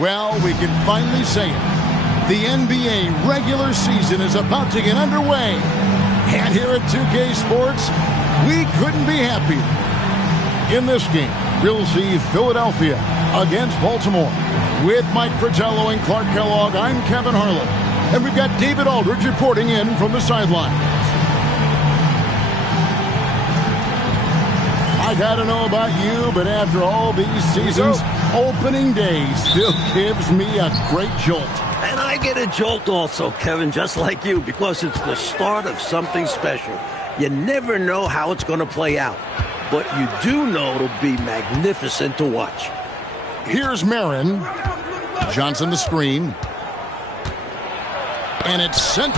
Well, we can finally say it. The NBA regular season is about to get underway. And here at 2K Sports, we couldn't be happier. In this game, we'll see Philadelphia against Baltimore. With Mike Fratello and Clark Kellogg, I'm Kevin Harlan. And we've got David Aldridge reporting in from the sideline. I gotta know about you, but after all these seasons, opening day still gives me a great jolt. And I get a jolt also, Kevin, just like you, because it's the start of something special. You never know how it's going to play out, but you do know it'll be magnificent to watch. Here's Marin. Johnson the screen. And it's sent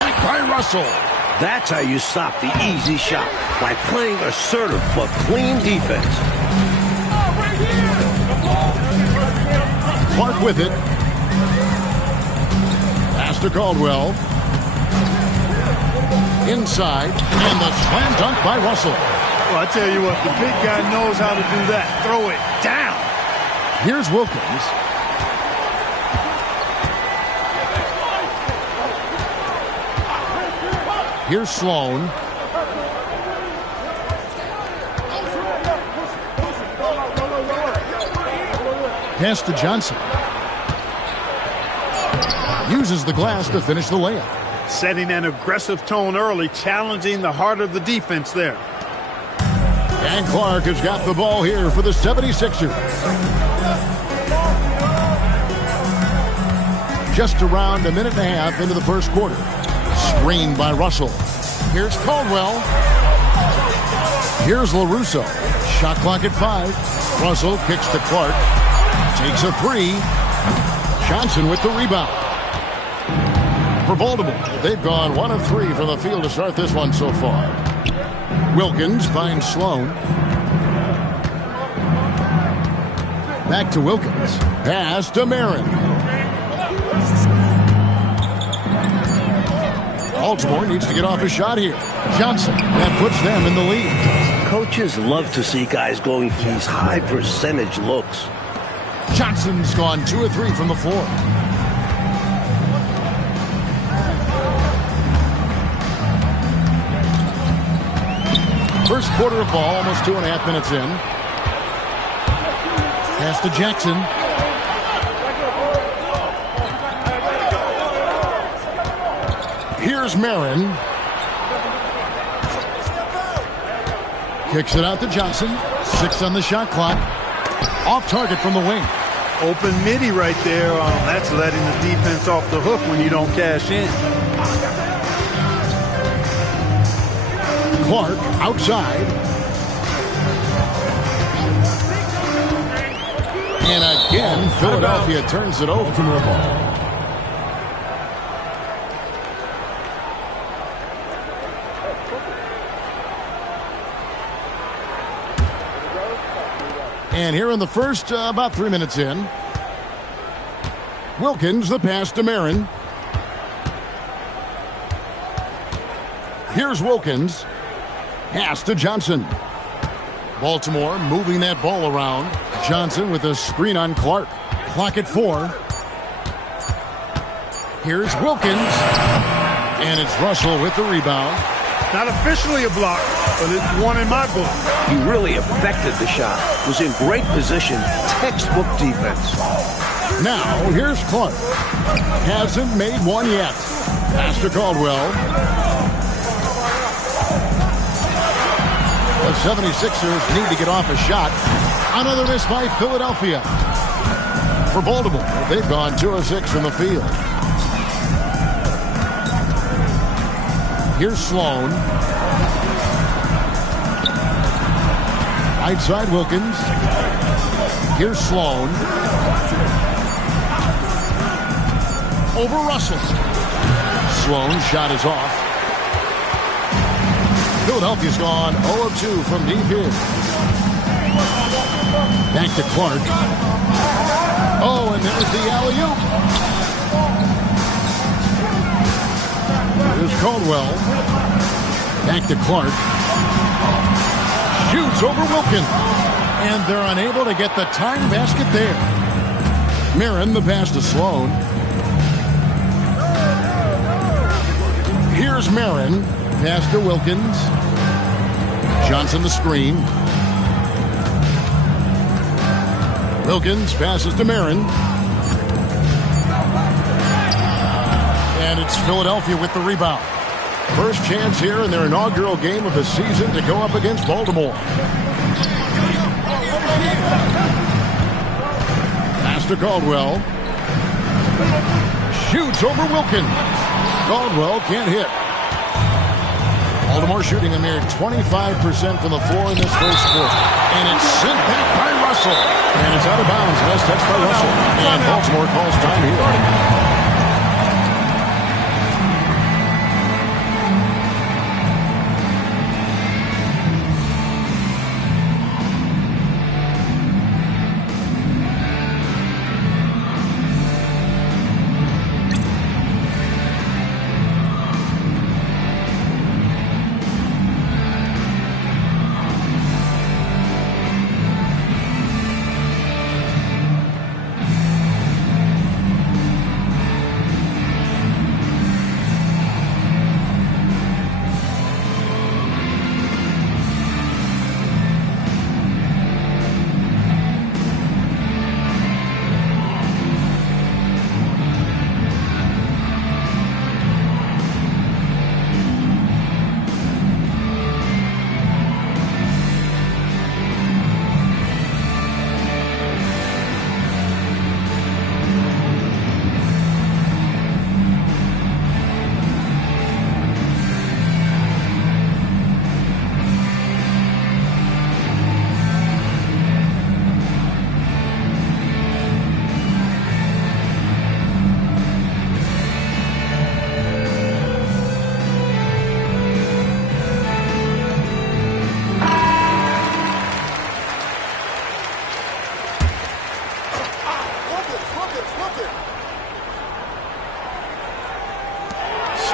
by Russell. That's how you stop the easy shot, by playing assertive but clean defense. Clark with it. Pass to Caldwell. Inside, and the slam dunk by Russell. Well, I tell you what, the big guy knows how to do that. Throw it down. Here's Wilkins. Here's Sloan. Pass to Johnson. Uses the glass to finish the layup. Setting an aggressive tone early, challenging the heart of the defense there. And Clark has got the ball here for the 76ers. Just around a minute and a half into the first quarter. Screened by Russell. Here's Caldwell. Here's LaRusso. Shot clock at 5. Russell kicks to Clark. Takes a 3. Johnson with the rebound. For Baltimore, they've gone 1 of 3 from the field to start this one so far. Wilkins finds Sloan. Back to Wilkins. Pass to Marin. Baltimore needs to get off a shot here. Johnson, that puts them in the lead. Coaches love to see guys going for these high percentage looks. Johnson's gone 2 of 3 from the floor. First quarter of ball, almost 2.5 minutes in. Pass to Jackson. Here's Marin. Kicks it out to Johnson. 6 on the shot clock. Off target from the wing. Open midi right there. That's letting the defense off the hook when you don't cash in. Clark outside. And again, Philadelphia turns it over. And here in the first, about 3 minutes in, Wilkins, the pass to Marin. Here's Wilkins. Pass to Johnson. Baltimore moving that ball around. Johnson with a screen on Clark. Clock at 4. Here's Wilkins. And it's Russell with the rebound. Not officially a block, but it's one in my book. He really affected the shot. Was in great position. Textbook defense. Now, here's Clark. Hasn't made one yet. Pass to Caldwell. The 76ers need to get off a shot. Another miss by Philadelphia. For Baltimore, they've gone 2 of 6 from the field. Here's Sloan. Right side Wilkins. Here's Sloan. Over Russell. Sloan's shot is off. Philadelphia's gone 0 of 2 from deep here. Back to Clark. Oh, and there's the alley-oop. Here's Caldwell. Back to Clark. shoots over Wilkins. And they're unable to get the tying basket there. Marin, the pass to Sloan. Here's Marin. Pass to Wilkins. Johnson the screen. Wilkins passes to Marin. And it's Philadelphia with the rebound. First chance here in their inaugural game of the season to go up against Baltimore. Pass to Caldwell. Shoots over Wilkins. Caldwell can't hit. Baltimore shooting a mere 25% from the floor in this first quarter. And it's sent back by Russell. And it's out of bounds. Last touch by Russell. And Baltimore calls time here.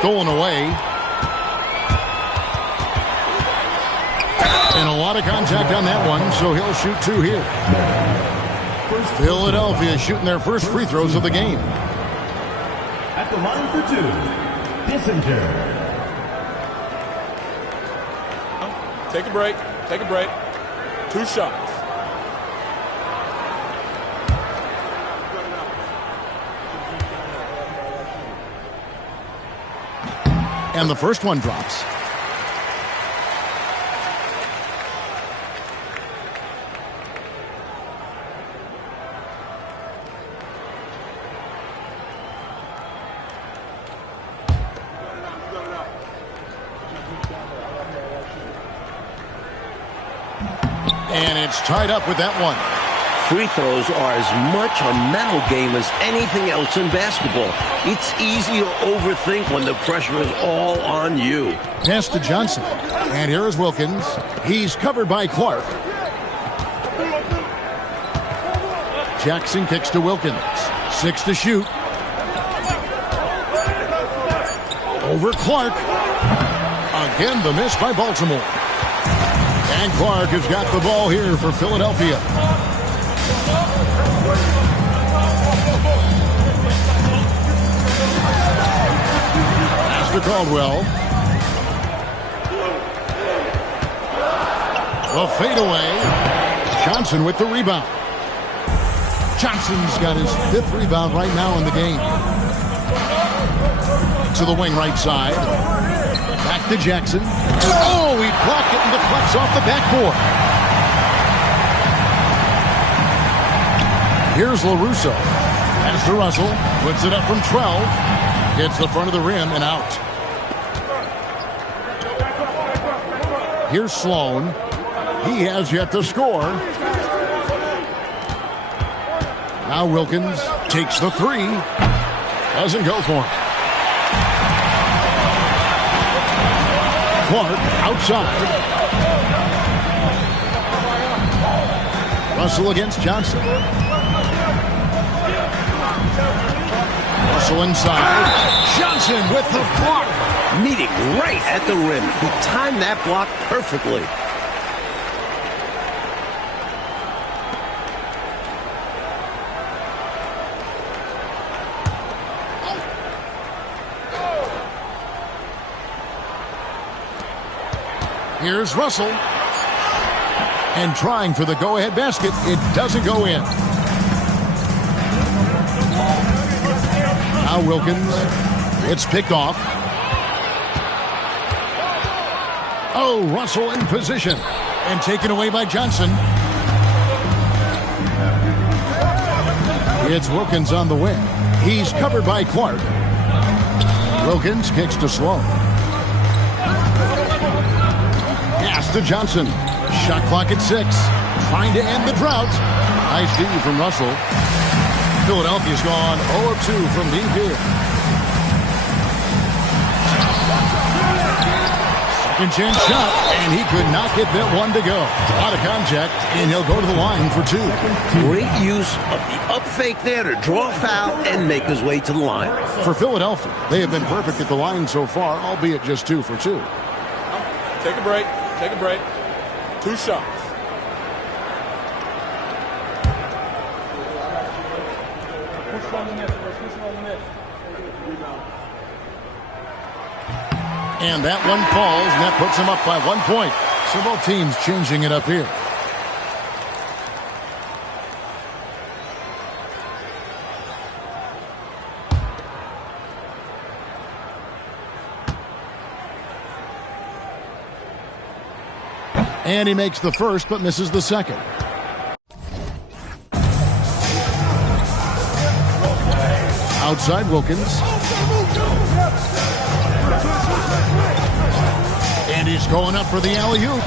Stolen away. And a lot of contact on that one, so he'll shoot two here. Philadelphia shooting their first free throws of the game. At the line for two, Bissinger. Take a break. Take a break. 2 shots. And the first one drops. And it's tied up with that one. Free throws are as much a mental game as anything else in basketball. It's easy to overthink when the pressure is all on you. Pass to Johnson. And here is Wilkins. He's covered by Clark. Jackson kicks to Wilkins. 6 to shoot. Over Clark. Again, the miss by Baltimore. And Clark has got the ball here for Philadelphia. Pass to Caldwell. The fadeaway. Johnson with the rebound. Johnson's got his 5th rebound right now in the game. To the wing right side. Back to Jackson. Oh, he blocked it and deflects off the backboard. Here's LaRusso. Pass to Russell. Puts it up from 12. Hits the front of the rim and out. Here's Sloan. He has yet to score. Now Wilkins takes the 3. Doesn't go for it. Clark outside. Russell against Johnson. Russell inside. Johnson with the block. Meeting right at the rim. He timed that block perfectly. Here's Russell. And trying for the go-ahead basket. It doesn't go in. Now Wilkins. It's picked off. Oh, Russell in position. And taken away by Johnson. It's Wilkins on the wing. He's covered by Clark. Wilkins kicks to Sloan. Pass to Johnson. Shot clock at 6. Trying to end the drought. Nice D from Russell. Philadelphia's gone 0 of 2 from deep here. Second chance shot, and he could not get that one to go. Out of contact, and he'll go to the line for 2. Great use of the up fake there to draw a foul and make his way to the line. For Philadelphia, they have been perfect at the line so far, albeit just 2 for 2. Take a break. Take a break. 2 shots. And that one falls, and that puts him up by 1 point. So both teams changing it up here. And he makes the first, but misses the second. Outside Wilkins. And he's going up for the alley-oop.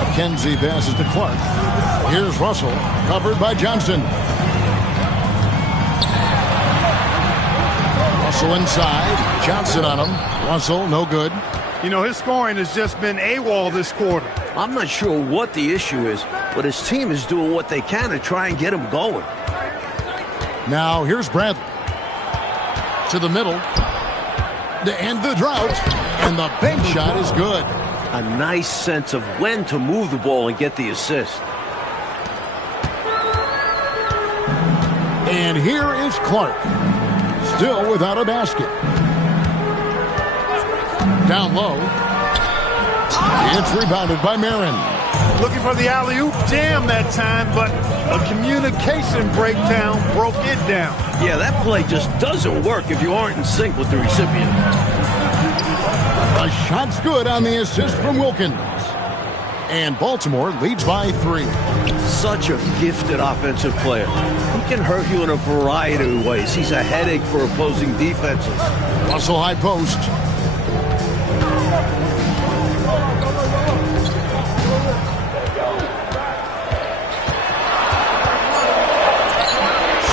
McKenzie passes to Clark. Here's Russell, covered by Johnson. Russell inside. Johnson on him. Russell, no good. You know, his scoring has just been AWOL this quarter. I'm not sure what the issue is, but his team is doing what they can to try and get him going. Now, here's Bradley. To the middle. To end the drought. And the bank shot is good. A nice sense of when to move the ball and get the assist. And here is Clark. Still without a basket. Down low. It's rebounded by Marin. Looking for the alley-oop jam that time, but a communication breakdown broke it down. Yeah, that play just doesn't work if you aren't in sync with the recipient. A shot's good on the assist from Wilkins. And Baltimore leads by 3. Such a gifted offensive player. He can hurt you in a variety of ways. He's a headache for opposing defenses. Russell high post.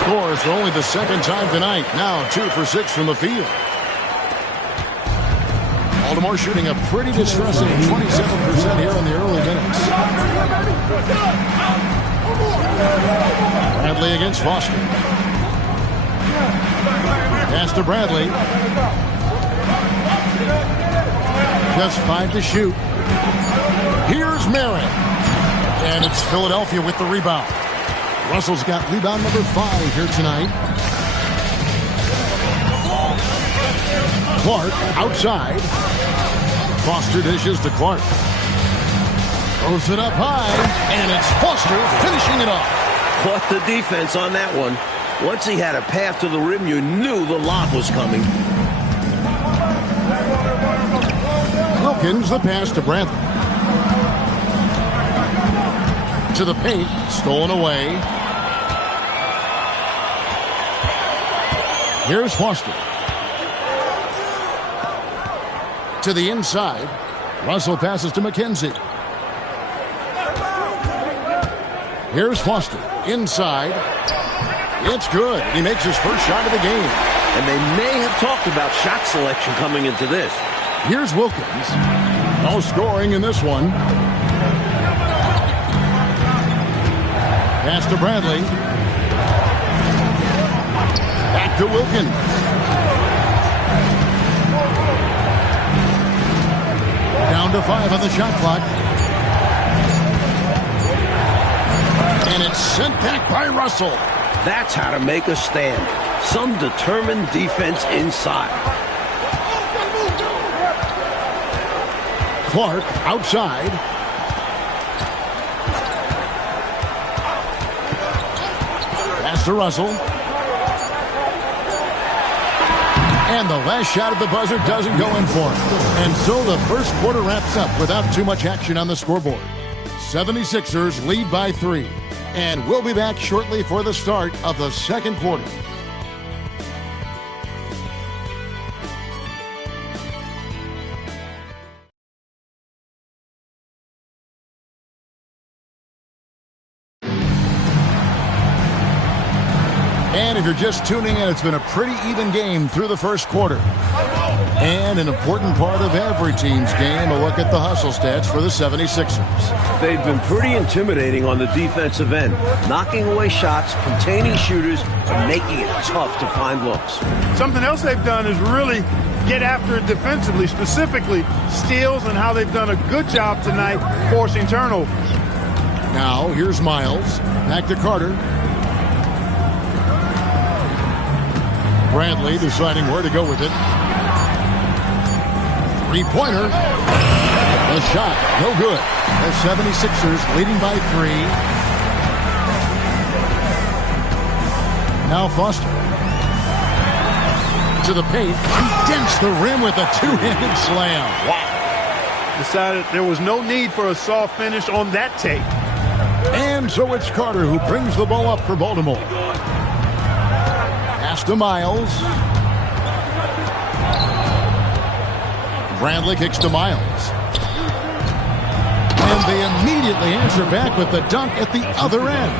Scores for only the second time tonight. Now 2 for 6 from the field. Baltimore shooting a pretty distressing 27% here in the early minutes. Bradley against Foster. Pass to Bradley. Just 5 to shoot. Here's Marin. And it's Philadelphia with the rebound. Russell's got rebound number 5 here tonight. Clark outside. Foster dishes to Clark. Throws it up high, and it's Foster finishing it off. Caught the defense on that one. Once he had a path to the rim, you knew the lob was coming. Wilkins the pass to Bradley. To the paint, stolen away. Here's Foster. To the inside. Russell passes to McKenzie. Here's Foster. Inside. It's good. He makes his first shot of the game. And they may have talked about shot selection coming into this. Here's Wilkins. No scoring in this one. Pass to Bradley. Back to Wilkins. Down to 5 on the shot clock. And it's sent back by Russell. That's how to make a stand. Some determined defense inside. Clark outside. Pass to Russell. And the last shot at the buzzer doesn't go in for him. And so the first quarter wraps up without too much action on the scoreboard. 76ers lead by 3. And we'll be back shortly for the start of the second quarter. And if you're just tuning in, it's been a pretty even game through the first quarter. And an important part of every team's game, a look at the hustle stats for the 76ers. They've been pretty intimidating on the defensive end, knocking away shots, containing shooters, and making it tough to find looks. Something else they've done is really get after it defensively, specifically steals, and how they've done a good job tonight forcing turnovers. Now, here's Miles. Back to Carter. Bradley deciding where to go with it. Three-pointer. The shot, no good. The 76ers leading by 3. Now Foster. To the paint. He dents the rim with a two-handed slam. Wow. Decided there was no need for a soft finish on that take. And so it's Carter who brings the ball up for Baltimore. Pass to Miles. Bradley kicks to Miles. And they immediately answer back with the dunk at the other end.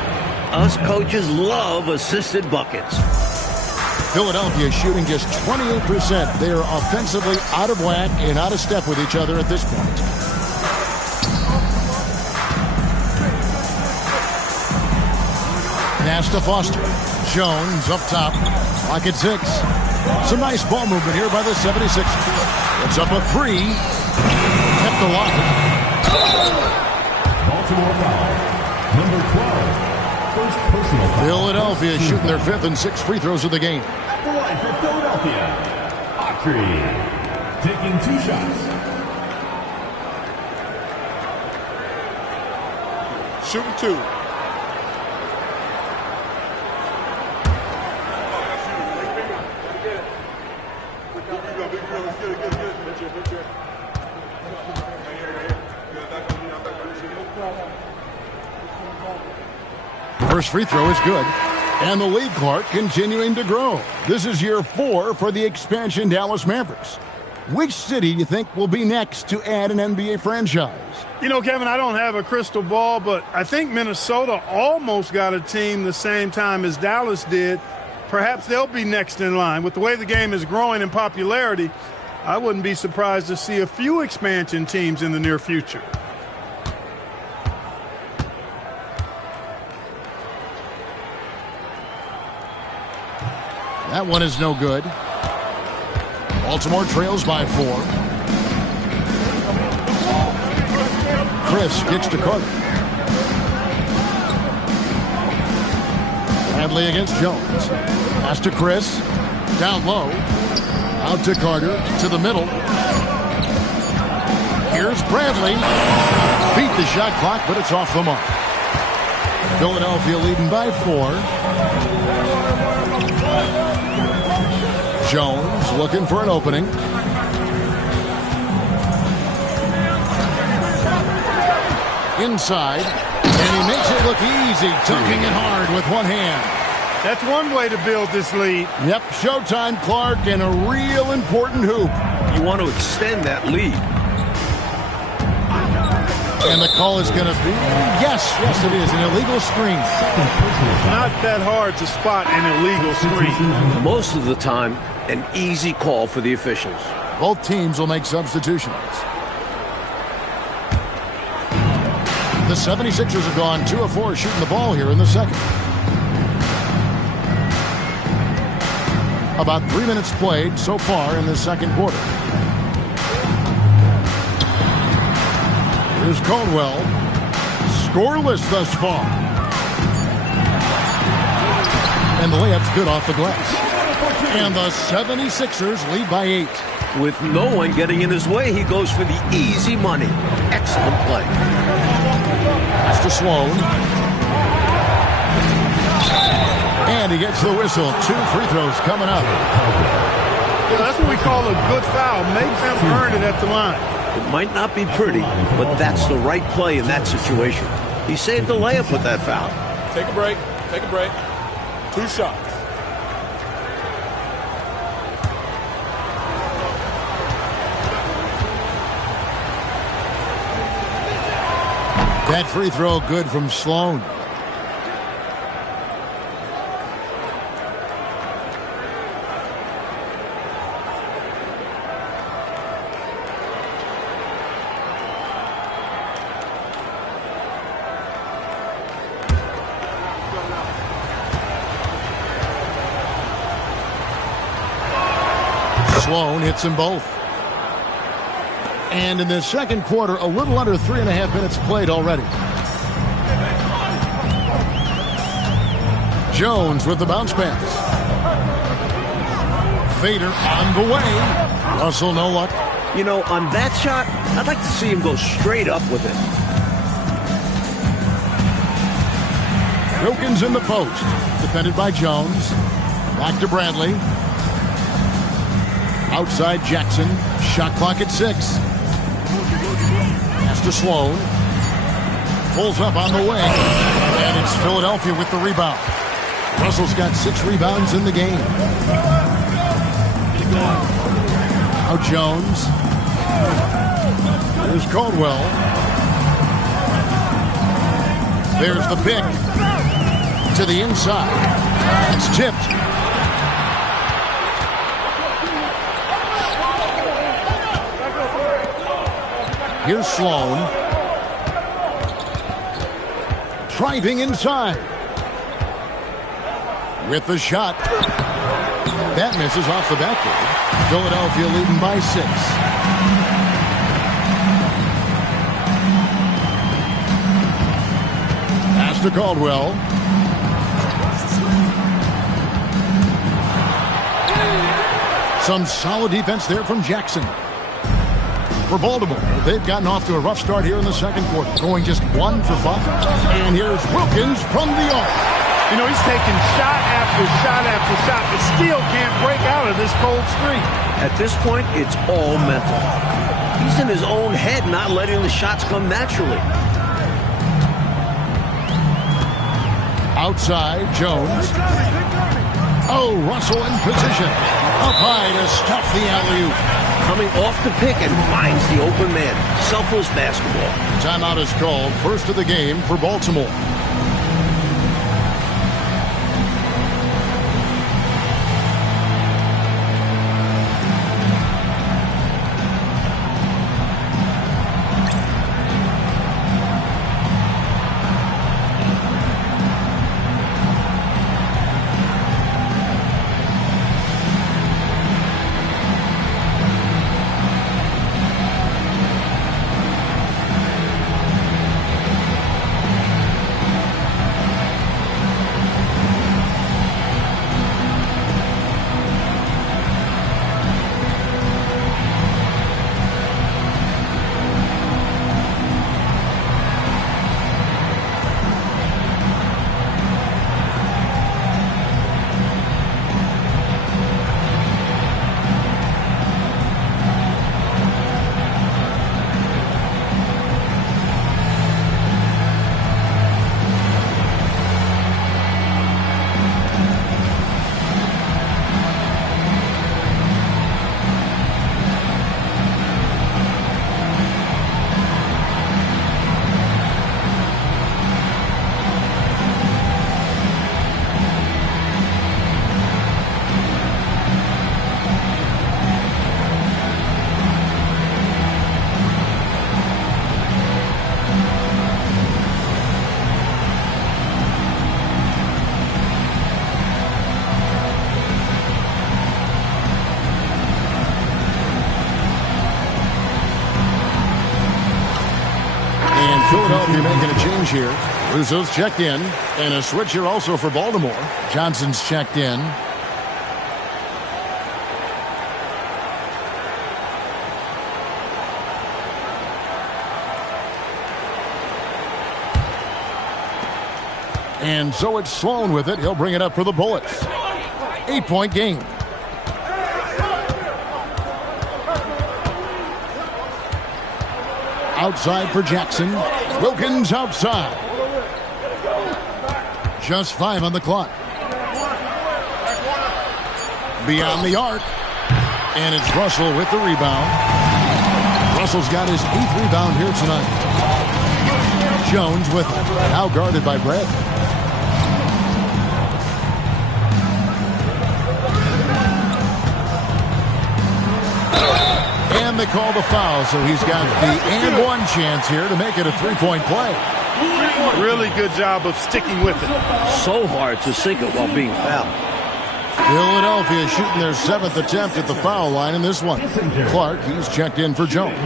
Us coaches love assisted buckets. Philadelphia shooting just 28%. They are offensively out of whack and out of step with each other at this point. Pass to Foster. Jones up top. Clock at 6. Some nice ball movement here by the 76ers. It's up a 3. Kept alive. Baltimore foul. Number 12. First personal foul. Philadelphia shooting their 5th and 6th free throws of the game. At the line for Philadelphia, Autry taking 2 shots. Shooting 2. First free throw is good. And the lead, Clark, continuing to grow. This is year 4 for the expansion Dallas Mavericks. Which city do you think will be next to add an NBA franchise? You know, Kevin, I don't have a crystal ball, but I think Minnesota almost got a team the same time as Dallas did. Perhaps they'll be next in line. With the way the game is growing in popularity, I wouldn't be surprised to see a few expansion teams in the near future. That one is no good. Baltimore trails by 4. Chris kicks to Carter. Bradley against Jones. Pass to Chris. Down low. Out to Carter. To the middle. Here's Bradley. Beat the shot clock, but it's off the mark. Philadelphia leading by 4. Jones looking for an opening. Inside, and he makes it look easy, dunking it hard with one hand. That's one way to build this lead. Yep, showtime, Clark, and a real important hoop. You want to extend that lead. And the call is going to be, yes, it is, an illegal screen. Not that hard to spot an illegal screen. Most of the time, an easy call for the officials. Both teams will make substitutions. The 76ers have gone 2 of 4 shooting the ball here in the second. About 3 minutes played so far in the second quarter. Here's Caldwell. Scoreless thus far. And the layup's good off the glass. And the 76ers lead by 8. With no one getting in his way, he goes for the easy money. Excellent play. That's to Sloan. And he gets the whistle. 2 free throws coming up. Yeah, that's what we call a good foul. Make them earn it at the line. It might not be pretty, but that's the right play in that situation. He saved the layup with that foul. Take a break. Take a break. 2 shots. That free throw good from Sloan. Sloan hits them both. And in the second quarter, a little under 3.5 minutes played already. Jones with the bounce pass. Fader on the way. Russell, no luck. You know, on that shot, I'd like to see him go straight up with it. Wilkins in the post. Defended by Jones. Back to Bradley. Outside Jackson. Shot clock at 6. Pass to Sloan. Pulls up on the wing. And it's Philadelphia with the rebound. Russell's got 6 rebounds in the game. Now Jones. There's Caldwell. There's the pick. To the inside. It's tipped. Here's Sloan. Driving inside. With the shot. That misses off the backboard. Philadelphia leading by 6. Pass to Caldwell. Some solid defense there from Jackson. For Baltimore, they've gotten off to a rough start here in the second quarter, going just 1 for 5. And here's Wilkins from the arc. You know, he's taking shot after shot after shot, but still can't break out of this cold streak. At this point, it's all mental. He's in his own head, not letting the shots come naturally. Outside, Jones. Oh, Russell in position. Up high to stuff the alley-oop. Coming off the pick and finds the open man. Selfless basketball. Timeout is called. First of the game for Baltimore. Philadelphia making a change here. Russo's checked in. And a switch here also for Baltimore. Johnson's checked in. And so it's Sloan with it. He'll bring it up for the Bullets. 8-point game. Outside for Jackson. Wilkins outside. Just 5 on the clock. Beyond the arc. And it's Russell with the rebound. Russell's got his 8th rebound here tonight. Jones with it. Now guarded by Brett. And they call the foul, so he's got the and one chance here to make it a 3-point play. Really good job of sticking with it. So hard to sink it while being fouled. Philadelphia shooting their 7th attempt at the foul line in this one. Clark, he's checked in for Jones.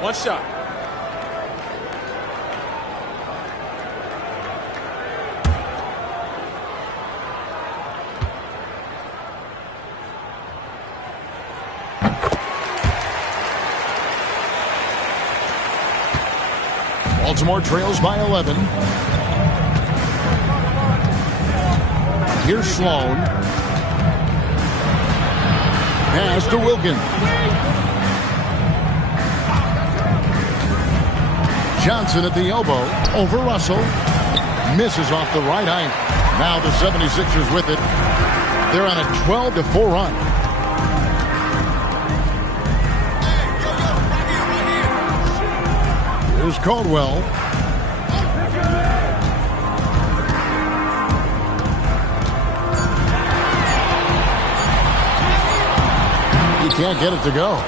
One shot. Baltimore trails by 11. Here's Sloan. Pass to Wilkins. Johnson at the elbow. Over Russell. Misses off the right eye. Now the 76ers with it. They're on a 12-4 run. Here's Caldwell. He can't get it to go.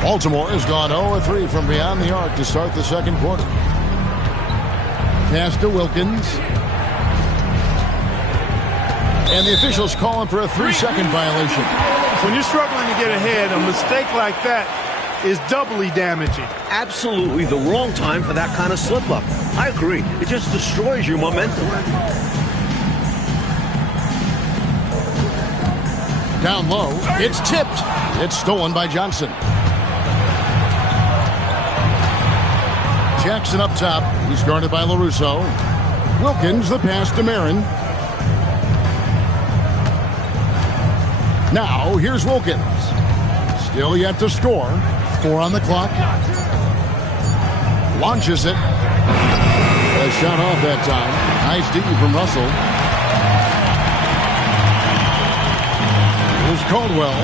Baltimore has gone 0-3 from beyond the arc to start the second quarter. Pass to Wilkins. And the officials calling for a 3-second violation. When you're struggling to get ahead, a mistake like that is doubly damaging. Absolutely the wrong time for that kind of slip-up. I agree. It just destroys your momentum. Down low. It's tipped. It's stolen by Johnson. Jackson up top. He's guarded by LaRusso. Wilkins, the pass to Marin. Now, here's Wilkins. Still yet to score. 4 on the clock. Launches it. A shot off that time. Nice D from Russell. Here's Caldwell.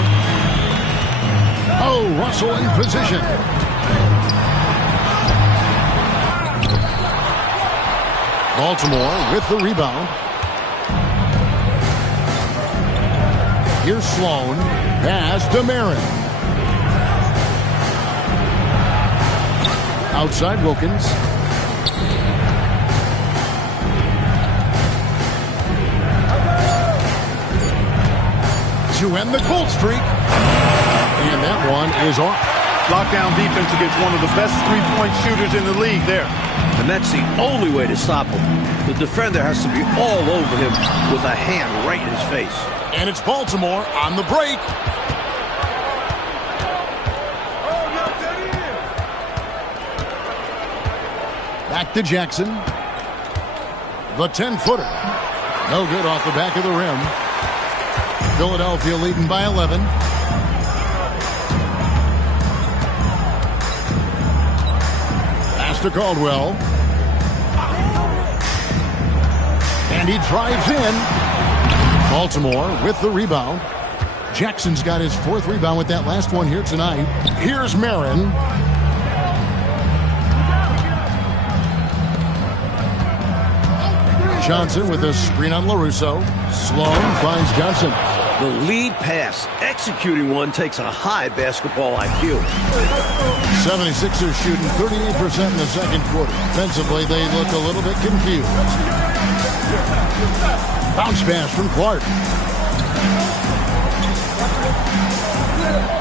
Oh, Russell in position. Baltimore with the rebound. Here's Sloan. Pass to Marin. Outside Wilkins. To end the cold streak. And that one is off. Lockdown defense against one of the best three-point shooters in the league there. And that's the only way to stop him. The defender has to be all over him with a hand right in his face. And it's Baltimore on the break. Back to Jackson. The 10-footer. No good off the back of the rim. Philadelphia leading by 11. Pass to Caldwell. And he drives in. Baltimore with the rebound. Jackson's got his 4th rebound with that last one here tonight. Here's Marin. Johnson with a screen on LaRusso. Sloan finds Johnson. The lead pass, executing one, takes a high basketball IQ. 76ers shooting 38% in the second quarter. Defensively, they look a little bit confused. Bounce pass from Clark.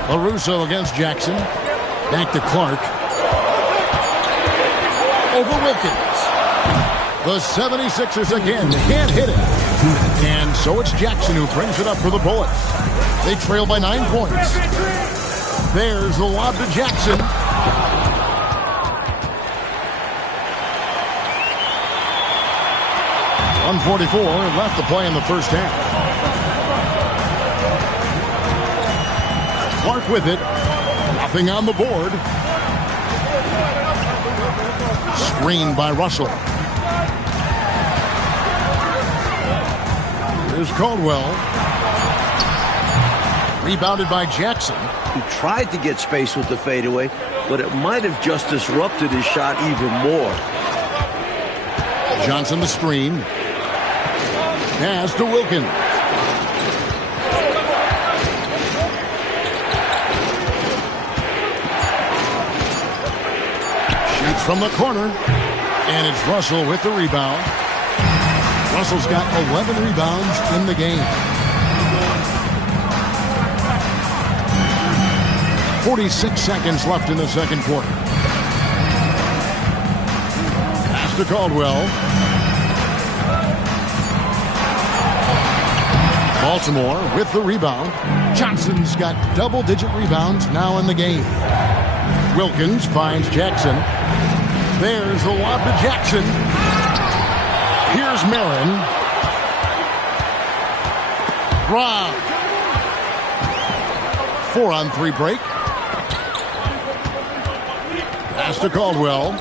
LaRusso against Jackson. Back to Clark. Over Wilkins. The 76ers again can't hit it. And so it's Jackson who brings it up for the Bullets. They trail by 9 points. There's the lob to Jackson. 1:44 left to play in the first half. Clark with it. Nothing on the board. Screened by Russell. Here's Caldwell. Rebounded by Jackson. He tried to get space with the fadeaway, but it might have just disrupted his shot even more. Johnson the screen. Pass to Wilkins. Shoots from the corner. And it's Russell with the rebound. Russell's got 11 rebounds in the game. 46 seconds left in the second quarter. Pass to Caldwell. Baltimore with the rebound. Johnson's got double-digit rebounds now in the game. Wilkins finds Jackson. There's the lob to Jackson. Here's Marin. Rob. 4-on-3 break. Pass to Caldwell.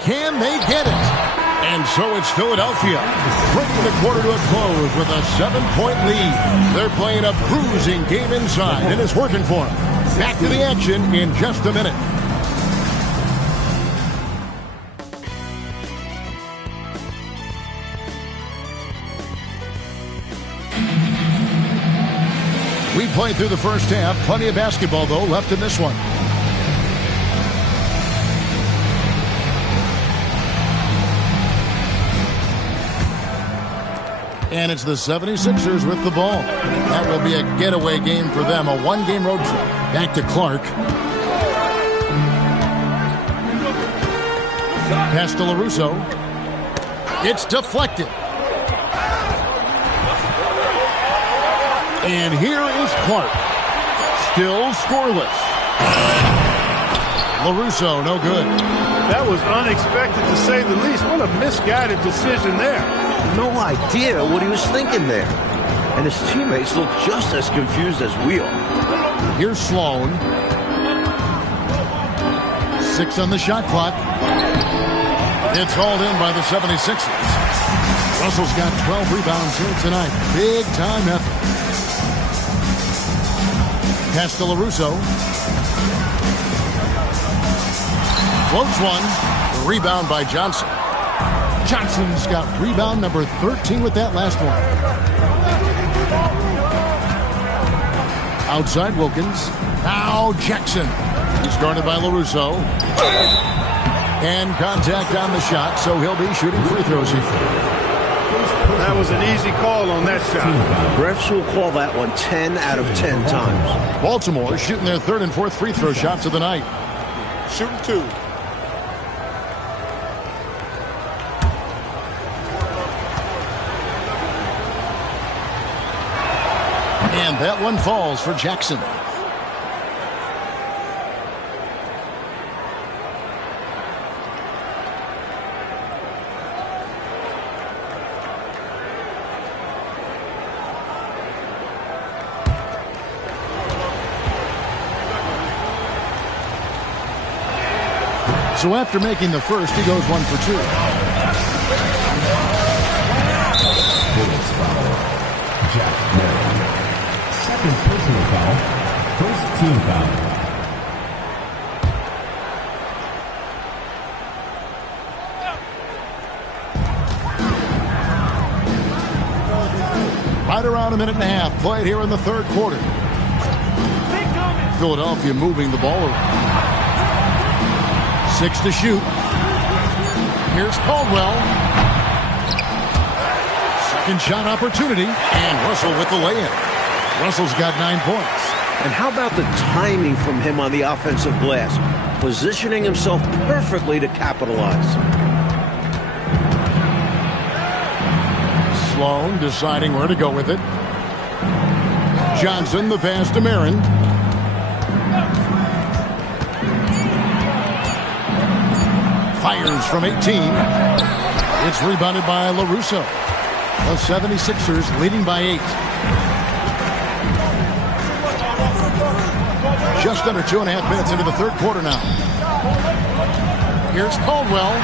Can they get it? And so it's Philadelphia bringing the quarter to a close with a 7-point lead. They're playing a bruising game inside, and it's working for them. Back to the action in just a minute. We played through the first half. Plenty of basketball, though, left in this one. And it's the 76ers with the ball. That will be a getaway game for them. A one-game road trip. Back to Clark. Pass to LaRusso. It's deflected. And here is Clark. Still scoreless. LaRusso, no good. That was unexpected to say the least. What a misguided decision there. No idea what he was thinking there. And his teammates look just as confused as we are. Here's Sloan. 6 on the shot clock. It's hauled in by the 76ers. Russell's got 12 rebounds here tonight. Big time effort. Pass to LaRusso. Floats one. The rebound by Johnson. Johnson's got rebound number 13 with that last one. Outside Wilkins. Now Jackson. He's guarded by LaRusso. And contact on the shot, so he'll be shooting free throws here. That was an easy call on that shot. Refs will call that one 10 out of 10 times. Baltimore shooting their third and fourth free throw shots of the night. Shooting 2. And that one falls for Jackson. So after making the first, he goes 1 for 2. Bullets foul. Jack Merrill. Second personal foul. First team foul. Right around a minute and a half played here in the third quarter. Philadelphia moving the ball around. 6 to shoot. Here's Caldwell. Second shot opportunity. And Russell with the lay-in. Russell's got 9 points. And how about the timing from him on the offensive glass? Positioning himself perfectly to capitalize. Sloan deciding where to go with it. Johnson, the pass to Marin. Fires from 18. It's rebounded by LaRusso. The 76ers leading by 8. Just under 2.5 minutes into the third quarter now. Here's Caldwell,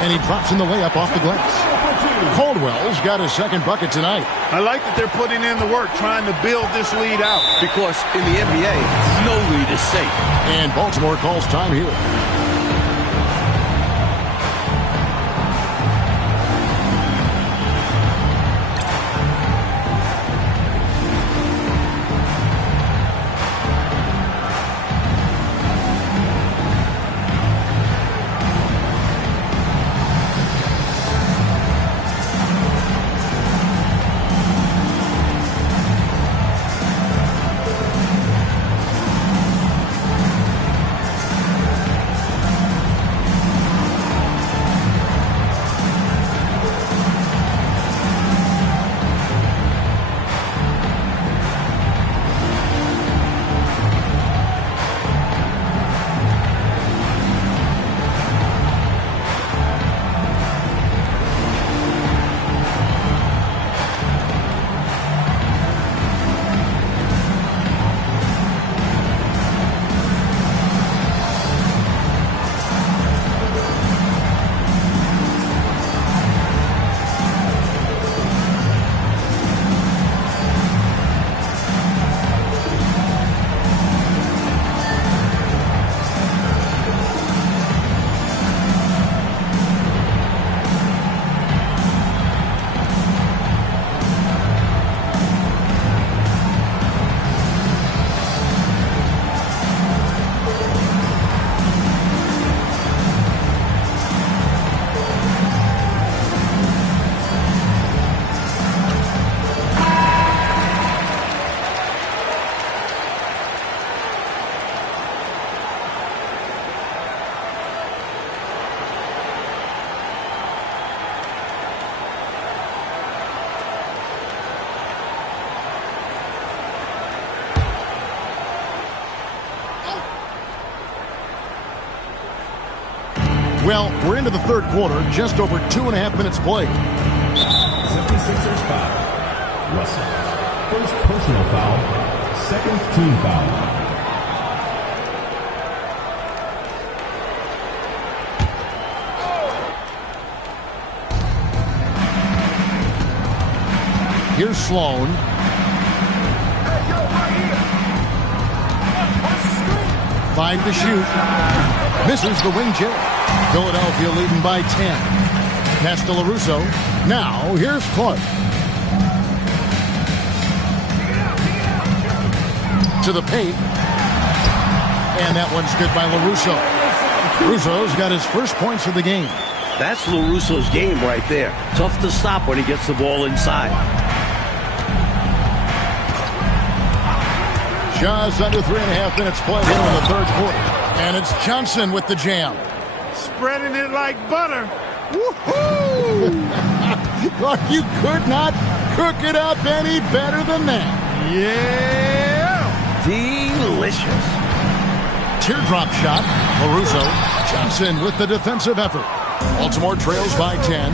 and he drops in the layup off the glass. Caldwell's got his second bucket tonight. I like that they're putting in the work, trying to build this lead out. Because in the NBA, no lead is safe. And Baltimore calls time here. Well, we're into the third quarter, just over 2.5 minutes played. 76ers foul. Russell. First personal foul. Second team foul. Here's Sloan. 5 to shoot. Misses the wing chip. Philadelphia leading by 10. Pass to LaRusso. Now, here's Clark. To the paint. And that one's good by LaRusso. Russo's got his first points of the game. That's LaRusso's game right there. Tough to stop when he gets the ball inside. Just under 3.5 minutes played here in the third quarter. And it's Johnson with the jam. Spreading it like butter. Woohoo! Clark, you could not cook it up any better than that. Yeah! Delicious. Teardrop shot. LaRusso. Johnson with the defensive effort. Baltimore trails by 10.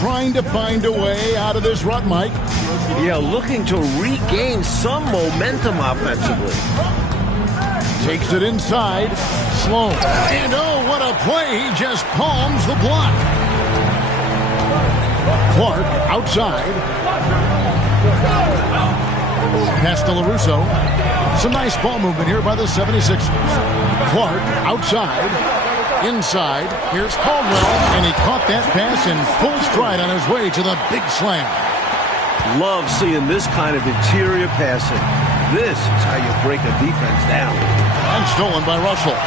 Trying to find a way out of this rut, Mike. Yeah, looking to regain some momentum offensively. Takes it inside. Sloan. And oh, what a play. He just palms the block. Clark outside. Pass to LaRusso. Some nice ball movement here by the 76ers. Clark outside. Inside. Here's Caldwell. And he caught that pass in full stride on his way to the big slam. Love seeing this kind of interior passing. This is how you break a defense down. And stolen by Russell.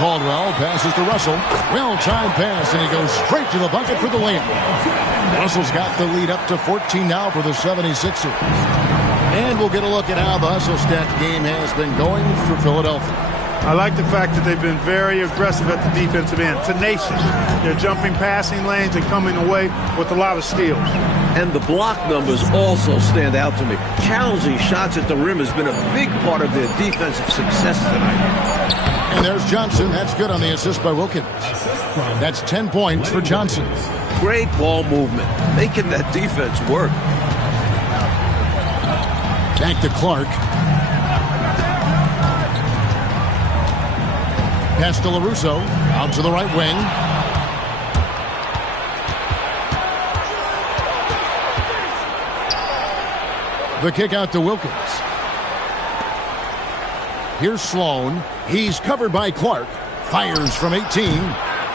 Caldwell passes to Russell. Well-timed pass, and he goes straight to the bucket for the layup. Russell's got the lead up to 14 now for the 76ers. And we'll get a look at how the hustle stat game has been going for Philadelphia. I like the fact that they've been very aggressive at the defensive end. Tenacious. They're jumping passing lanes and coming away with a lot of steals. And the block numbers also stand out to me. Challenging shots at the rim has been a big part of their defensive success tonight. And there's Johnson. That's good on the assist by Wilkins. That's 10 points for Johnson. Great ball movement, making that defense work. Back to Clark. Pass to LaRusso. Out to the right wing. The kick out to Wilkins. Here's Sloan. He's covered by Clark. Fires from 18.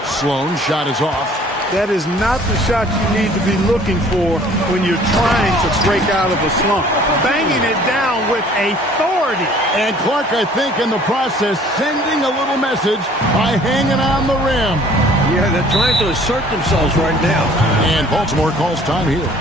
Sloan's shot is off. That is not the shot you need to be looking for when you're trying to break out of a slump. Banging it down with authority. And Clark, I think, in the process, sending a little message by hanging on the rim. Yeah, they're trying to assert themselves right now. And Baltimore calls time here.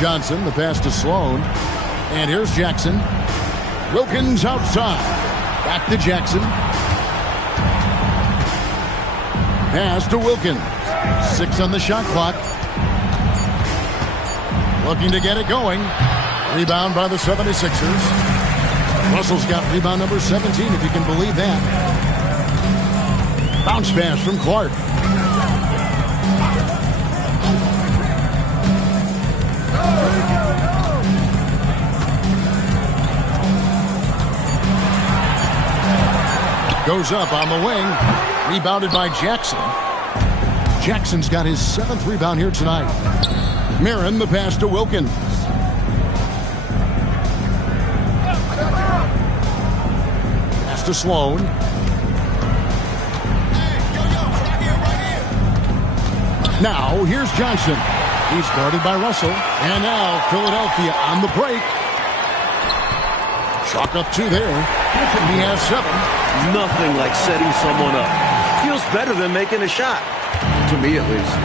Johnson, the pass to Sloan. And here's Jackson. Wilkins outside. Back to Jackson. Pass to Wilkins. 6 on the shot clock. Looking to get it going. Rebound by the 76ers. Russell's got rebound number 17, if you can believe that. Bounce pass from Clark. Goes up on the wing. Rebounded by Jackson. Jackson's got his 7th rebound here tonight. Marin, the pass to Wilkins. Pass to Sloan. Now, here's Johnson. He's guarded by Russell. And now, Philadelphia on the break. Chalk up 2 there. He has 7. Nothing like setting someone up. Feels better than making a shot. To me, at least.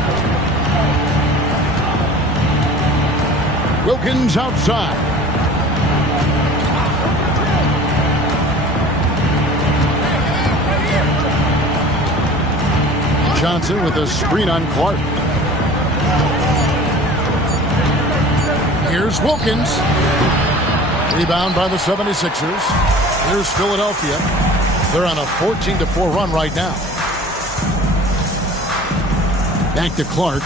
Wilkins outside. Johnson with a screen on Clark. Here's Wilkins. Rebound by the 76ers. Here's Philadelphia. They're on a 14-4 run right now. Back to Clark.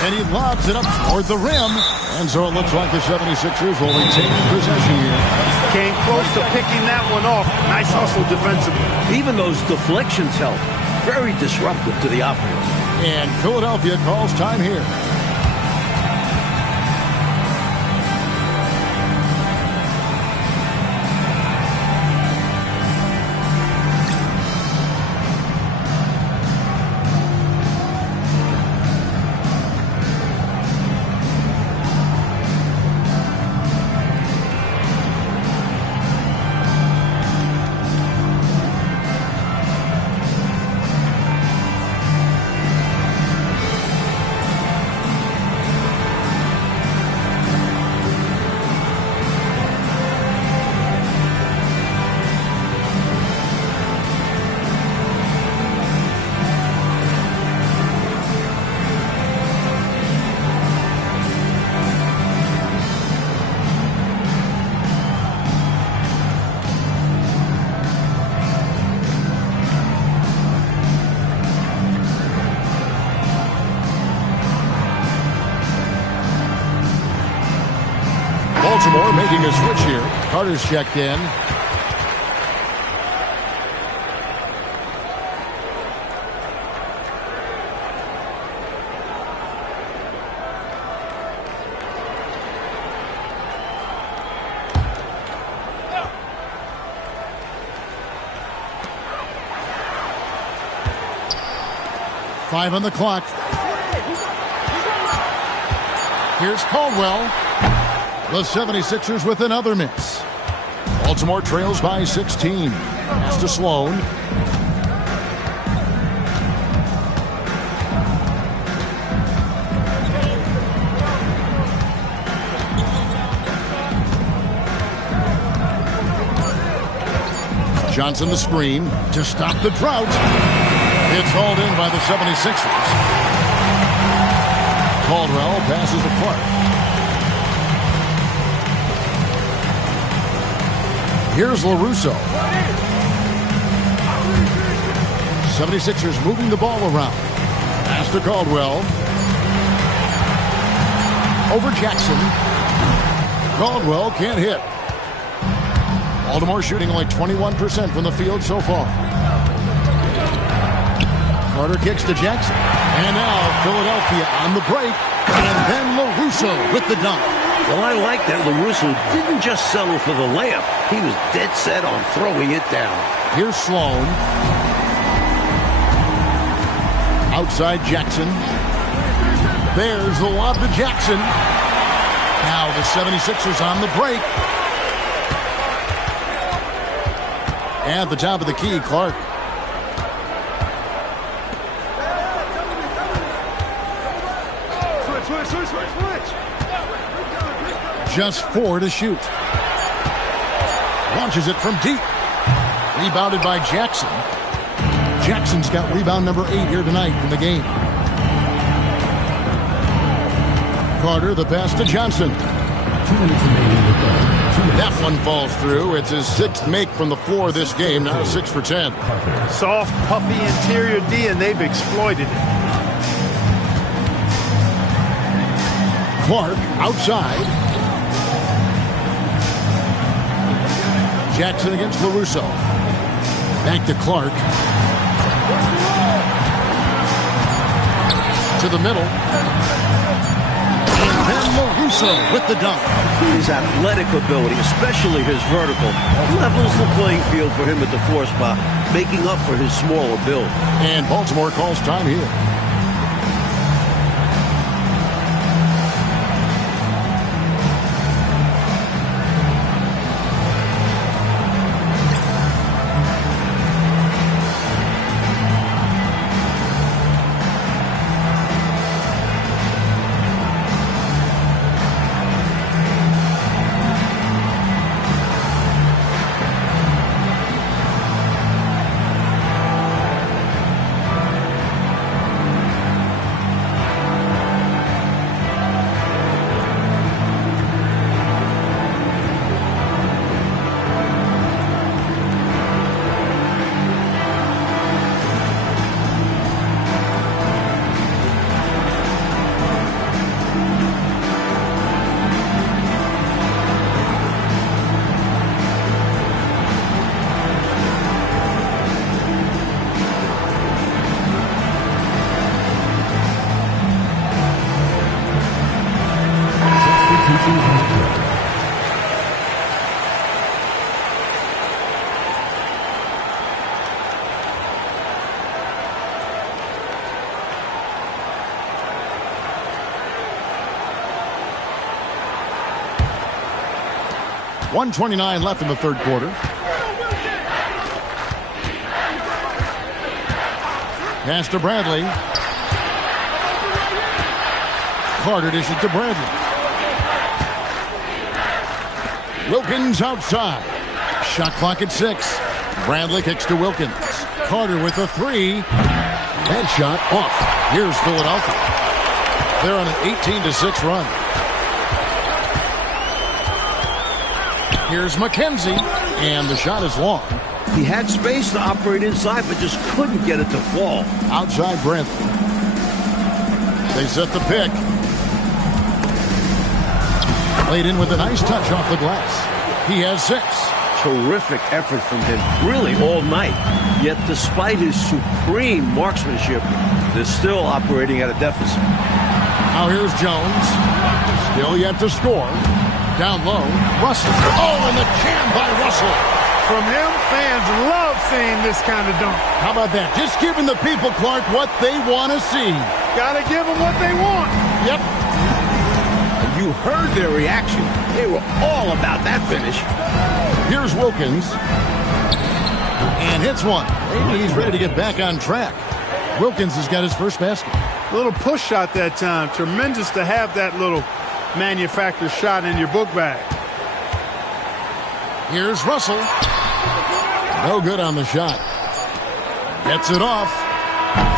And he lobs it up toward the rim. And so it looks like the 76ers will retain possession here. Came close to picking that one off. Nice hustle defensively. Even those deflections help. very disruptive to the offense. And Philadelphia calls time here. Baltimore making a switch here. Carter's checked in. Five on the clock. Here's Caldwell. The 76ers with another miss. Baltimore trails by 16. Pass to Sloan. Johnson the screen to stop the drought. It's hauled in by the 76ers. Caldwell passes to Clark. Here's LaRusso. 76ers moving the ball around. Pass to Caldwell. Over Jackson. Caldwell can't hit. Baltimore shooting only 21% from the field so far. Carter kicks to Jackson. And now Philadelphia on the break. And then LaRusso with the dunk. Well, I like that LaRusso didn't just settle for the layup. He was dead set on throwing it down. Here's Sloan. Outside Jackson. There's the lob to Jackson. Now the 76ers on the break. At the top of the key, Clark. Switch. Just 4 to shoot. Launches it from deep. Rebounded by Jackson. Jackson's got rebound number 8 here tonight in the game. Carter, the pass to Johnson. 2 minutes remaining with that. That one falls through. It's his 6th make from the floor this game. Now 6 for 10. Soft, puffy interior D, and they've exploited it. Clark outside. Jackson against LaRusso. Back to Clark. To the middle. And then LaRusso with the dunk. His athletic ability, especially his vertical, levels the playing field for him at the 4 spot, making up for his smaller build. And Baltimore calls time here. 1:29 left in the third quarter. Pass to Bradley. Carter dishes to Bradley. Wilkins outside. Shot clock at 6. Bradley kicks to Wilkins. Carter with a 3. That shot off. Here's Philadelphia. They're on an 18-6 run. Here's McKenzie, and the shot is long. He had space to operate inside, but just couldn't get it to fall. Outside Bradley. They set the pick. Laid in with a nice touch off the glass. He has 6. Terrific effort from him, really all night. Yet despite his supreme marksmanship, they're still operating at a deficit. Now here's Jones. Still yet to score. Down low, Russell. Oh, and the jam by Russell. From him, fans love seeing this kind of dunk. How about that? Just giving the people, Clark, what they want to see. Gotta give them what they want. Yep. You heard their reaction. They were all about that finish. Here's Wilkins. And hits one. Maybe he's ready to get back on track. Wilkins has got his first basket. A little push shot that time. Tremendous to have that little manufactured shot in your book bag. Here's Russell. No good on the shot. Gets it off.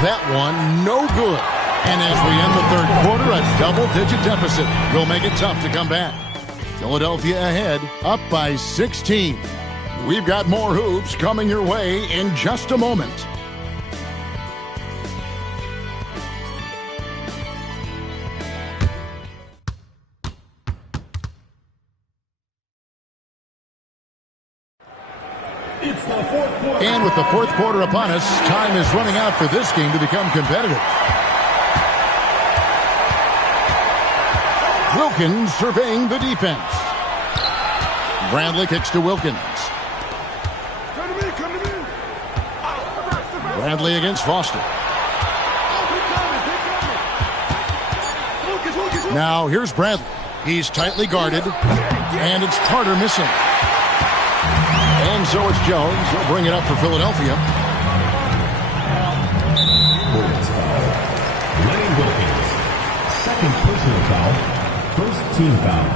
That one, no good. And as we end the third quarter, a double-digit deficit will make it tough to come back. Philadelphia ahead, up by 16. We've got more hoops coming your way in just a moment. And with the fourth quarter upon us, time is running out for this game to become competitive. Wilkins surveying the defense. Bradley kicks to Wilkins. Bradley against Foster. Now here's Bradley. He's tightly guarded, and it's Carter missing. And so it's Jones. He'll bring it up for Philadelphia. Lenny Wilkins. Second personal foul. First team foul.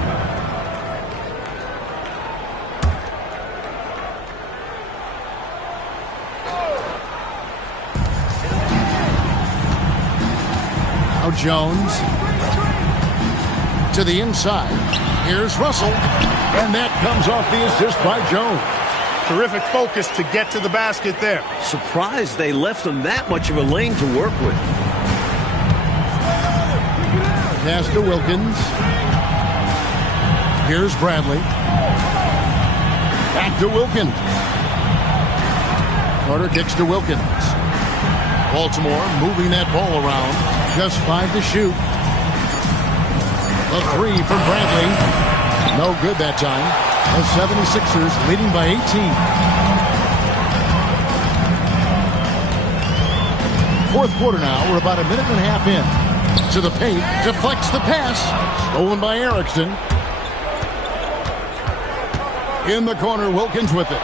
Now Jones to the inside. Here's Russell. And that comes off the assist by Jones. Terrific focus to get to the basket there. Surprised they left him that much of a lane to work with. Pass to Wilkins. Here's Bradley. Back to Wilkins. Carter kicks to Wilkins. Baltimore moving that ball around. Just 5 to shoot. The 3 from Bradley. No good that time. The 76ers leading by 18. Fourth quarter now. We're about a minute and a half in. To the paint. Deflects the pass. Stolen by Erickson. In the corner, Wilkins with it.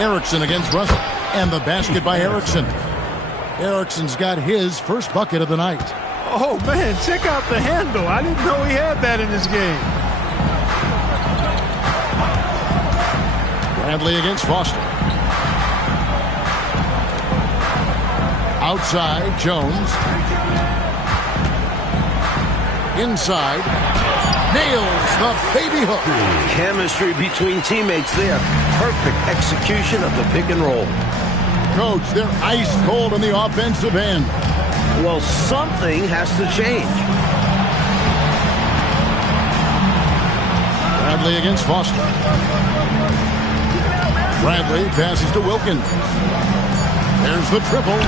Erickson against Russell. And the basket by Erickson. Erickson's got his first bucket of the night. Oh, man, check out the handle. I didn't know he had that in his game. Bradley against Foster. Outside, Jones. Inside. Nails the baby hook. Chemistry between teammates there. Perfect execution of the pick and roll. Coach, they're ice cold on the offensive end. Well, something has to change. Bradley against Foster. Bradley passes to Wilkins. There's the triple.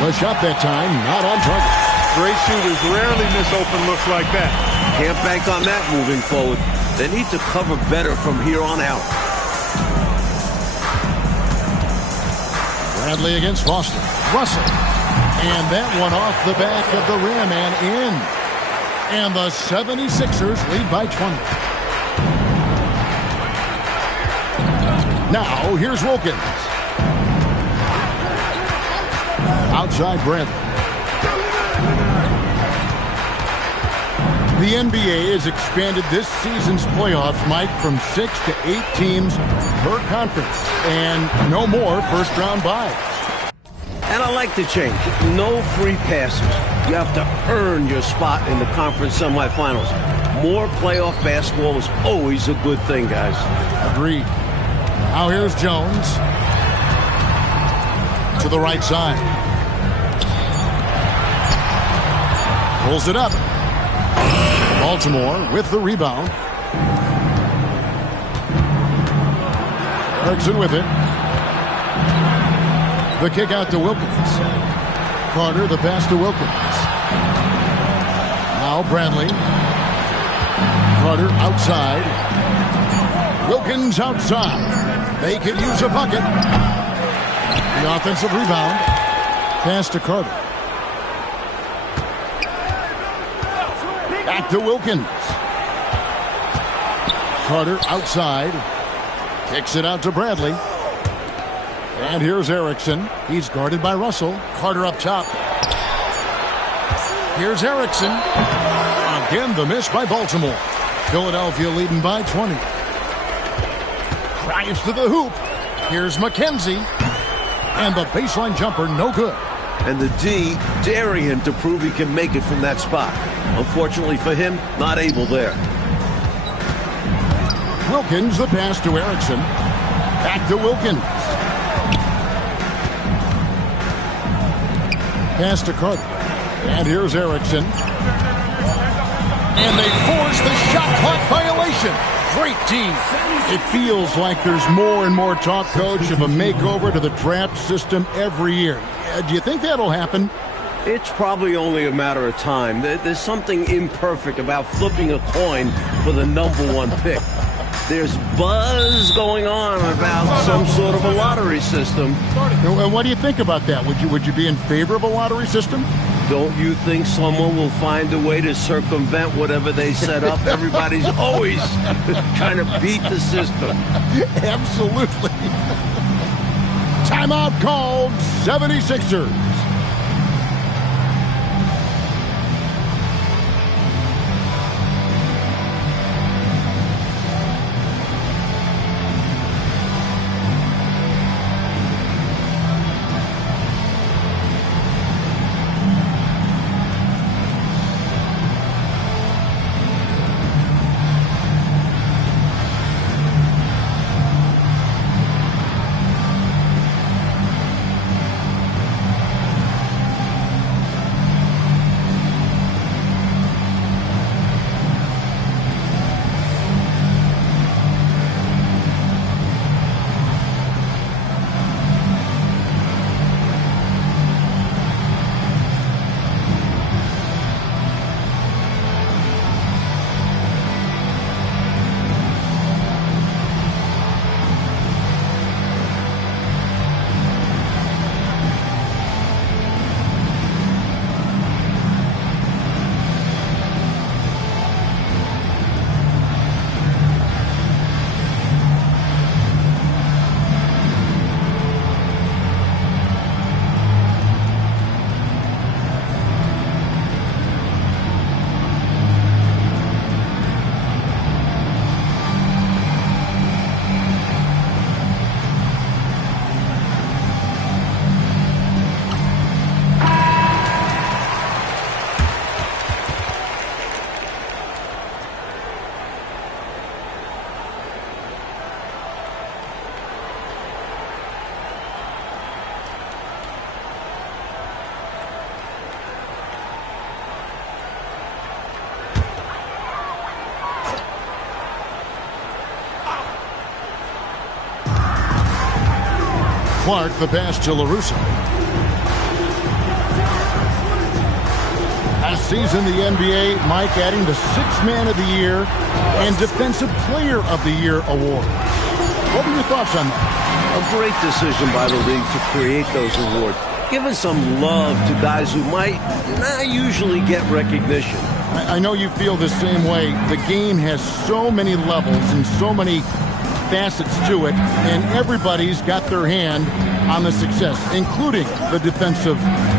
The shot that time, not on target. Great shooters rarely miss open looks like that. Can't bank on that moving forward. They need to cover better from here on out. Bradley against Foster. Russell. And that one off the back of the rim and in. And the 76ers lead by 20. Now, here's Wilkins. Outside Bradley. The NBA has expanded this season's playoffs, Mike, from 6 to 8 teams per conference. And no more first-round buys. And I like the change. No free passes. You have to earn your spot in the conference semifinals. More playoff basketball is always a good thing, guys. Agreed. Now here's Jones. To the right side. Pulls it up. Baltimore with the rebound. Erickson with it. The kick out to Wilkins. Carter, the pass to Wilkins. Now Bradley. Carter outside. Wilkins outside. They could use a bucket. The offensive rebound. Pass to Carter. Back to Wilkins. Carter outside. Kicks it out to Bradley. And here's Erickson. He's guarded by Russell. Carter up top. Here's Erickson. Again, the miss by Baltimore. Philadelphia leading by 20. Drives to the hoop. Here's McKenzie. And the baseline jumper, no good. And the D daring him to prove he can make it from that spot. Unfortunately for him, not able there. Wilkins, the pass to Erickson. Back to Wilkins. Pass to Carter. And here's Erickson. And they force the shot clock violation. Great team. It feels like there's more and more talk, Coach, of a makeover to the draft system every year. Do you think that'll happen? It's probably only a matter of time. There's something imperfect about flipping a coin for the #1 pick. There's buzz going on about some sort of a lottery system. And what do you think about that? Would you be in favor of a lottery system? Don't you think someone will find a way to circumvent whatever they set up? Everybody's always trying to beat the system. Absolutely. Timeout called, 76ers. Clark, the pass to LaRusso. Last season, the NBA, Mike, adding the Sixth Man of the Year and Defensive Player of the Year award. What were your thoughts on that? A great decision by the league to create those awards. Giving some love to guys who might not usually get recognition. I know you feel the same way. The game has so many levels and so many facets to it, and everybody's got their hand on the success, including the defensive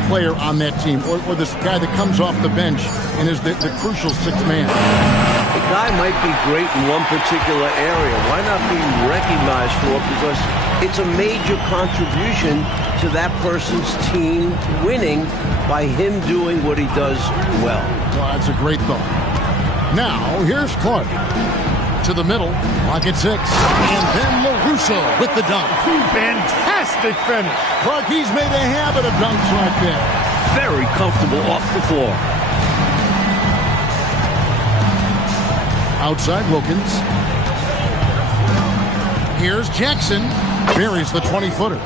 player on that team, or this guy that comes off the bench and is the crucial sixth man. A guy might be great in one particular area. Why not be recognized for it? Because it's a major contribution to that person's team winning by him doing what he does well. Well, that's a great thought. Now, here's Clark. To the middle, pocket 6, and then LaRusso with the dunk. Fantastic finish. Clark, he's made a habit of dunks like that. Very comfortable off the floor. Outside Wilkins. Here's Jackson. Buries the 20-footer.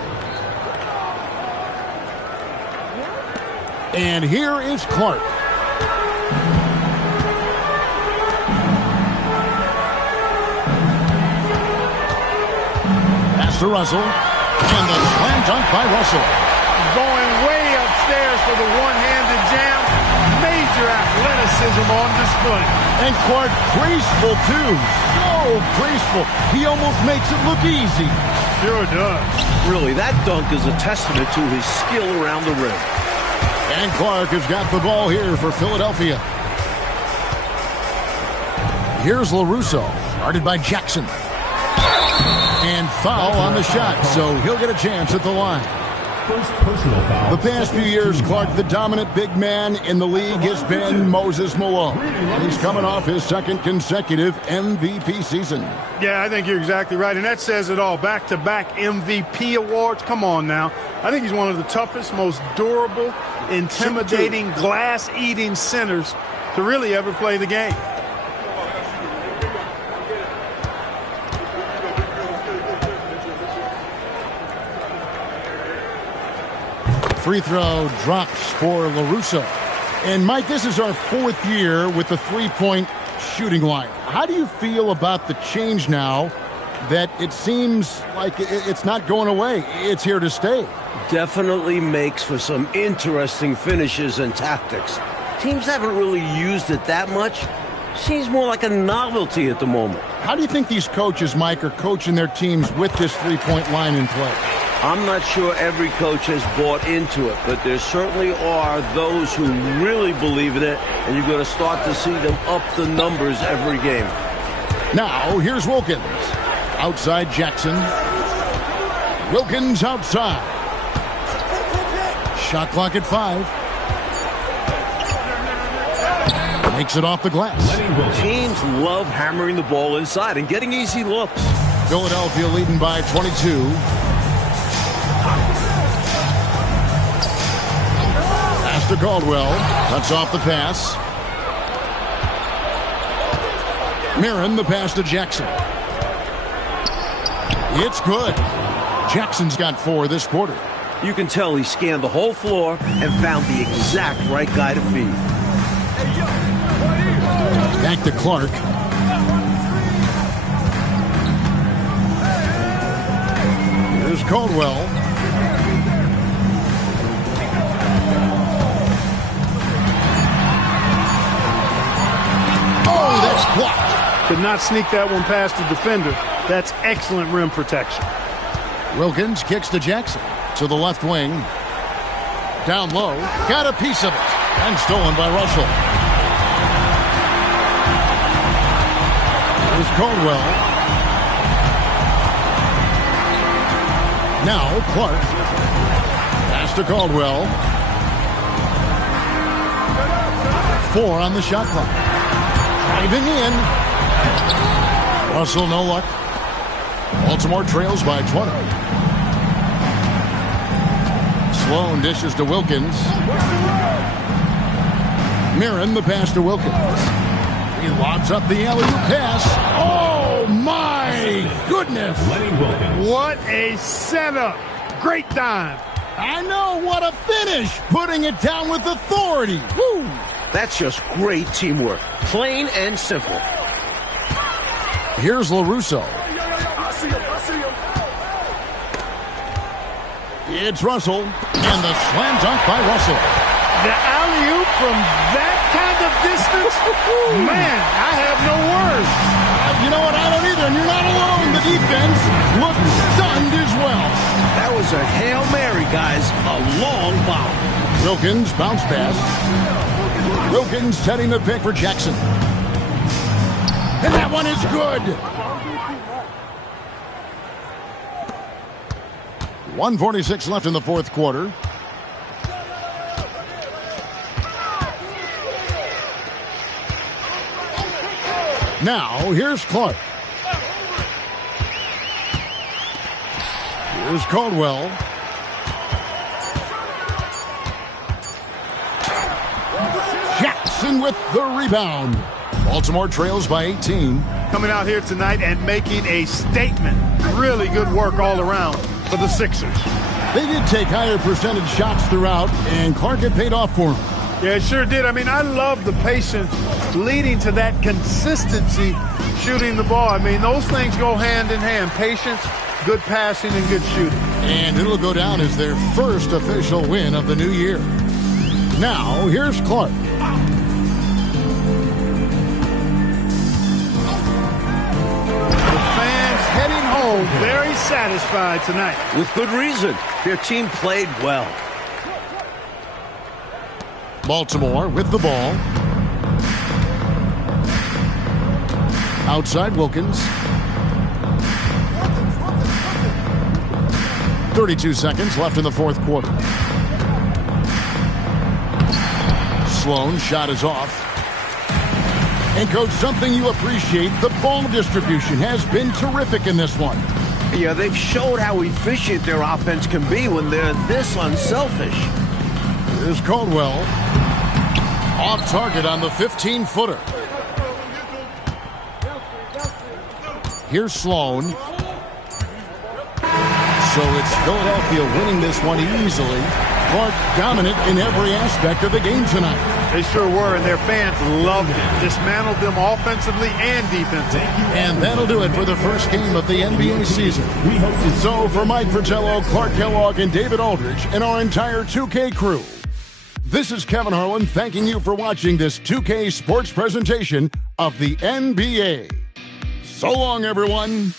And here is Clark. To Russell, and the slam dunk by Russell. Going way upstairs for the one-handed jam. Major athleticism on display. And Clark graceful, too. So graceful. He almost makes it look easy. Sure does. Really, that dunk is a testament to his skill around the rim. And Clark has got the ball here for Philadelphia. Here's LaRusso, guarded by Jackson. And foul on the shot, so he'll get a chance at the line. First personal foul. The past few years, Clark, the dominant big man in the league, has been Moses Malone. He's coming off his second consecutive MVP season. Yeah, I think you're exactly right, and that says it all. Back-to-back MVP awards. Come on now. I think he's one of the toughest, most durable, intimidating, glass-eating centers to really ever play the game. Free throw drops for LaRusso. And, Mike, this is our 4th year with the three-point shooting line. How do you feel about the change now that it seems like it's not going away? It's here to stay. Definitely makes for some interesting finishes and tactics. Teams haven't really used it that much. Seems more like a novelty at the moment. How do you think these coaches, Mike, are coaching their teams with this three-point line in play? I'm not sure every coach has bought into it, but there certainly are those who really believe in it, and you're going to start to see them up the numbers every game. Now, here's Wilkins. Outside Jackson. Wilkins outside. Shot clock at 5. Makes it off the glass. Teams love hammering the ball inside and getting easy looks. Philadelphia leading by 22. Pass to Caldwell. Cuts off the pass. Mirren the pass to Jackson. It's good. Jackson's got 4 this quarter. You can tell he scanned the whole floor and found the exact right guy to feed. Back to Clark. Here's Caldwell. Oh, that's blocked. Could not sneak that one past the defender. That's excellent rim protection. Wilkins kicks to Jackson. To the left wing. Down low. Got a piece of it. And stolen by Russell. Here's Caldwell. Now Clark. Pass to Caldwell. 4 on the shot clock. Driving in. Russell, no luck. Baltimore trails by 20. Sloan dishes to Wilkins. Mirren the pass to Wilkins. He lobs up the alley-oop pass. Oh, my goodness. What a setup. Great dime. I know, what a finish. Putting it down with authority. Woo. That's just great teamwork. Plain and simple. Here's LaRusso. It's Russell. And the slam dunk by Russell. The alley-oop from that kind of distance, man, I have no words. You know what? I don't either, and you're not alone. The defense looked stunned as well. That was a Hail Mary, guys. A long bomb. Wilkins bounce pass. Wilkins setting the pick for Jackson. And that one is good. 1:46 left in the fourth quarter. Now, here's Clark. Here's Caldwell. Jackson with the rebound. Baltimore trails by 18. Coming out here tonight and making a statement. Really good work all around for the Sixers. They did take higher percentage shots throughout, and Clark had paid off for him. Yeah, it sure did. I mean, I love the patience leading to that consistency shooting the ball. I mean, those things go hand in hand. Patience, good passing, and good shooting. And it'll go down as their first official win of the new year. Now, here's Clark. The fans heading home very satisfied tonight. With good reason. Their team played well. Baltimore with the ball. Outside Wilkins. 32 seconds left in the fourth quarter. Sloan shot is off. And coach, something you appreciate, the ball distribution has been terrific in this one. Yeah, they've showed how efficient their offense can be when they're this unselfish. Here's Caldwell. Off target on the 15-footer. Here's Sloan. So it's Philadelphia winning this one easily. Clark dominant in every aspect of the game tonight. They sure were, and their fans loved it. Dismantled them offensively and defensively. And that'll do it for the first game of the NBA season. So for Mike Fratello, Clark Kellogg, and David Aldridge, and our entire 2K crew, this is Kevin Harlan thanking you for watching this 2K sports presentation of the NBA. So long, everyone.